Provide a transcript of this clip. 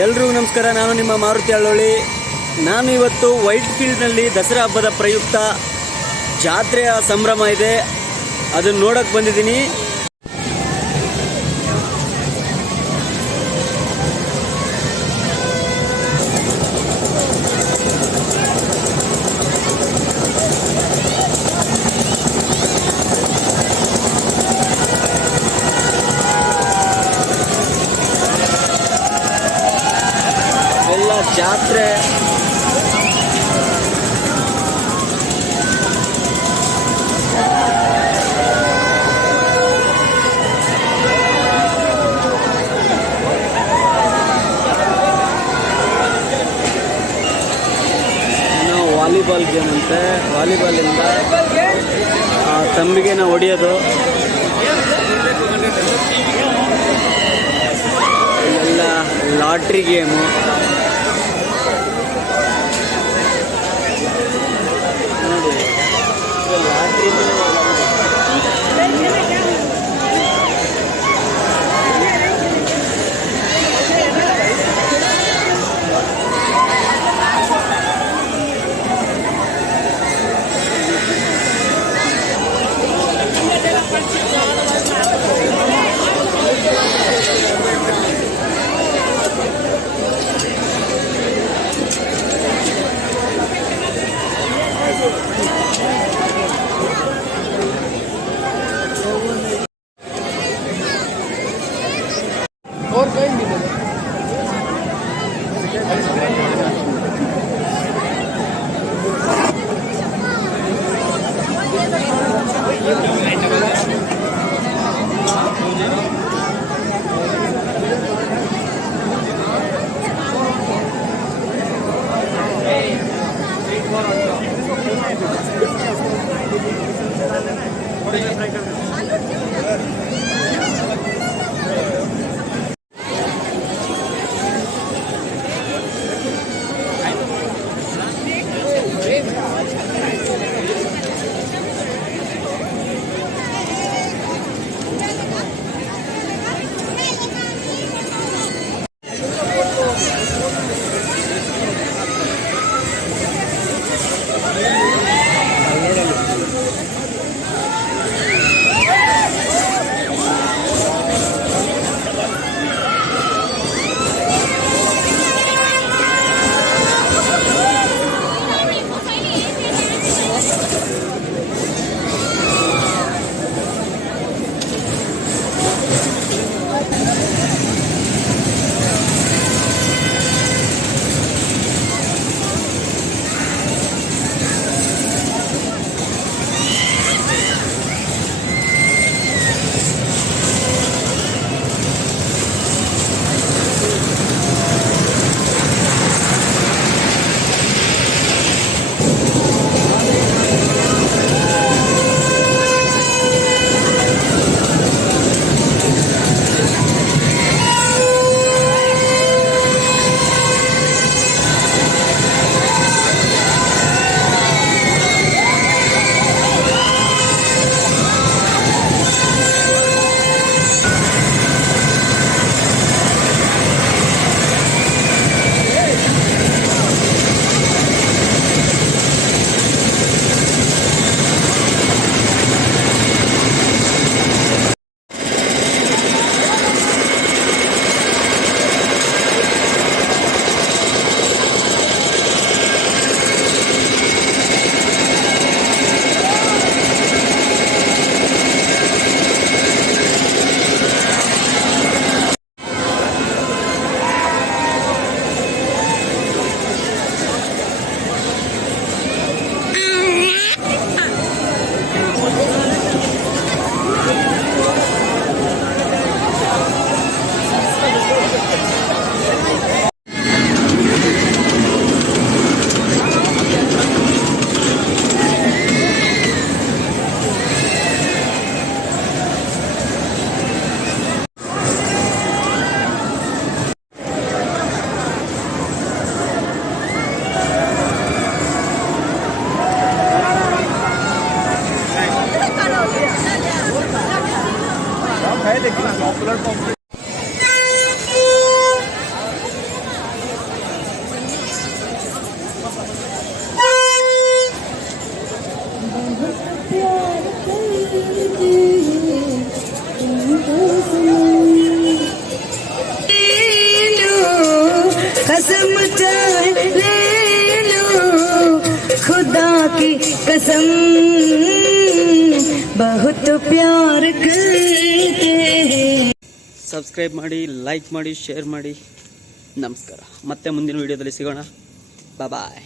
ಎಲ್ರಿಗೂ ನಮಸ್ಕಾರ. ನಾನು ನಿಮ್ಮ ಮಾರುತಿ ಅಳ್ಳೋಳಿ ನಾನು ಇವತ್ತು ವೈಟ್ ಫೀಲ್ಡ್ನಲ್ಲಿ ದಸರಾ ಹಬ್ಬದ ಪ್ರಯುಕ್ತ ಜಾತ್ರೆಯ ಸಂಭ್ರಮ ಇದೆ. ಅದನ್ನು ನೋಡಕ್ಕೆ ಬಂದಿದ್ದೀನಿ. ಎಲ್ಲ ಜಾತ್ರೆ. ವಾಲಿಬಾಲ್ ಗೇಮ್ ಅಂತೆ. ವಾಲಿಬಾಲಿಂದ ಆ ತಂಬಿಗೆನ ಹೊಡೆಯೋದು. ಎಲ್ಲ ಲಾಟ್ರಿ ಗೇಮು. है लेकिन पॉपुलर पॉपुलर कसम चाहे खुदा की कसम बहुत प्यार करते हैं ಸಬ್ಸ್ಕ್ರೈಬ್ ಮಾಡಿ ಲೈಕ್ ಮಾಡಿ ಶೇರ್ ಮಾಡಿ ನಮಸ್ಕಾರ ಮತ್ತೆ ಮುಂದಿನ ವಿಡಿಯೋದಲ್ಲಿ ಸಿಗೋಣ ಬಾಯ್